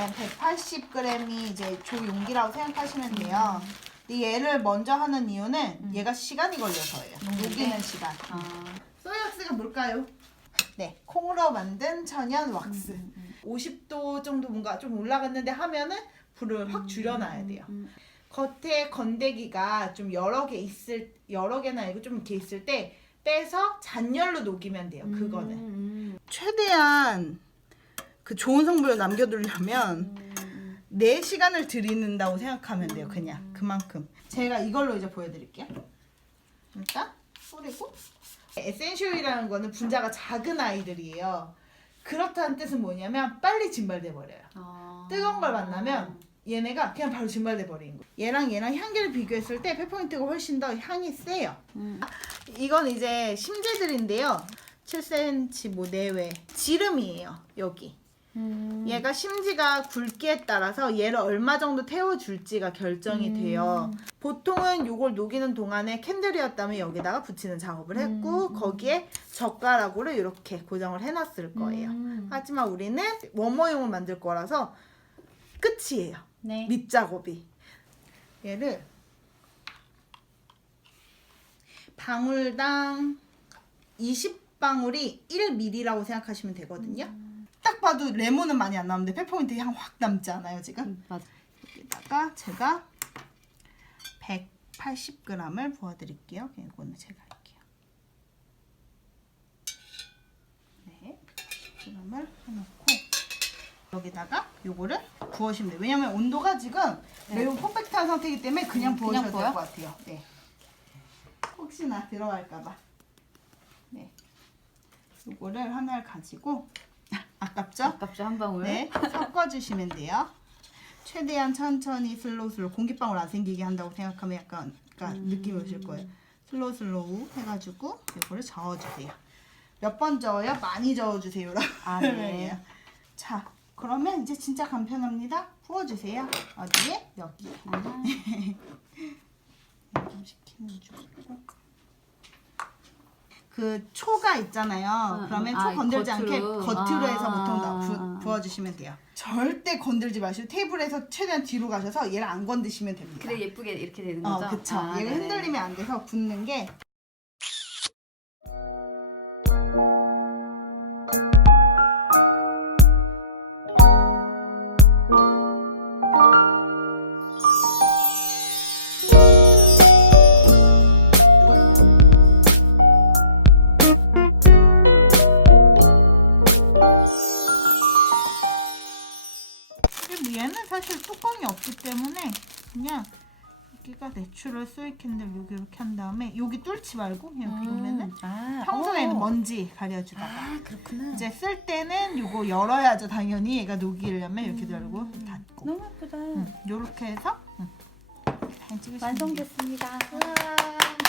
이런 180g이 이제 조 용기라고 생각하시면 돼요. 근데 얘를 먼저 하는 이유는 얘가 시간이 걸려서예요. 녹이는 시간. 아. 소이왁스가 뭘까요? 네, 콩으로 만든 천연 왁스. 음, 50도 정도 뭔가 좀 올라갔는데 하면은 불을 확 줄여놔야 돼요. 겉에 건더기가 좀 여러 개 있을 여러 개나 아니고 좀 이렇게 있을 때 빼서 잔열로 녹이면 돼요. 음, 그거는 최대한 그 좋은 성분을 남겨두려면 음, 내 시간을 들이는다고 생각하면 돼요. 그냥 그만큼. 제가 이걸로 이제 보여드릴게요. 일단 뿌리고 에센셜이라는 거는 분자가 작은 아이들이에요. 그렇다는 뜻은 뭐냐면 빨리 진발돼 버려요. 아. 뜨거운 걸 만나면 얘네가 그냥 바로 증발돼 버리는 거예요. 얘랑 얘랑 향기를 비교했을 때 페퍼민트가 훨씬 더 향이 세요. 음. 이건 이제 심지들인데요. 7cm 뭐 내외 지름이에요. 여기. 음. 얘가 심지가 굵기에 따라서 얘를 얼마 정도 태워줄지가 결정이 돼요. 보통은 요걸 녹이는 동안에 캔들이었다면 여기다가 붙이는 작업을 했고 거기에 젓가락으로 이렇게 고정을 해놨을 거예요. 음. 하지만 우리는 워머용을 만들 거라서 끝이에요. 네. 밑작업이. 얘를 방울당 20방울이 1ml라고 생각하시면 되거든요. 딱 봐도 레몬은 많이 안 나오는데 페퍼민트 향 확 남지 않아요 지금? 음, 맞아. 여기다가 제가 180g을 부어드릴게요. 이거는 제가 할게요. 네, 180g을 해놓고 여기다가 요거를 부으시면 돼요. 왜냐면 온도가 지금 매우 퍼펙트한 상태이기 때문에 그냥 음, 부으셔도 그냥 될 부어요? 것 같아요. 네. 혹시나 들어갈까봐. 네. 요거를 하나를 가지고 아깝죠? 아깝죠 한 방울. 네, 섞어주시면 돼요. 최대한 천천히 슬로우 공기방울 안 생기게 한다고 생각하면 약간 그러니까 느낌이 오실 거예요. 슬로우 슬로우 해가지고 이거를 저어주세요. 몇 번 저어요? 많이 저어주세요. 아, 네. 자, 그러면 이제 진짜 간편합니다. 부어주세요. 어디에? 여기. 아. 좀 식히는 중이고. 그 초가 있잖아요. 응, 그러면 응. 초 아, 건들지 않게 겉으로. 겉으로 해서 아. 보통 다 부, 부어주시면 돼요. 절대 건들지 마시고 테이블에서 최대한 뒤로 가셔서 얘를 안 건드시면 됩니다. 그래 예쁘게 이렇게 되는 어, 거죠? 그쵸. 아, 얘가 네네. 흔들리면 안 돼서 붙는 게 사실 뚜껑이 없기 때문에 그냥 여기가 내추럴 소이 캔들 여기 이렇게 한 다음에 여기 뚫지 말고 그냥 보면은 아, 평소에는 어. 먼지 가려주다가 아 그렇구나. 이제 쓸 때는 요거 열어야죠 당연히 얘가 녹이려면 이렇게 열고 닫고 너무 예쁘다. 음, 요렇게 해서 음, 사진 찍으시면 돼요. 완성됐습니다. 우와.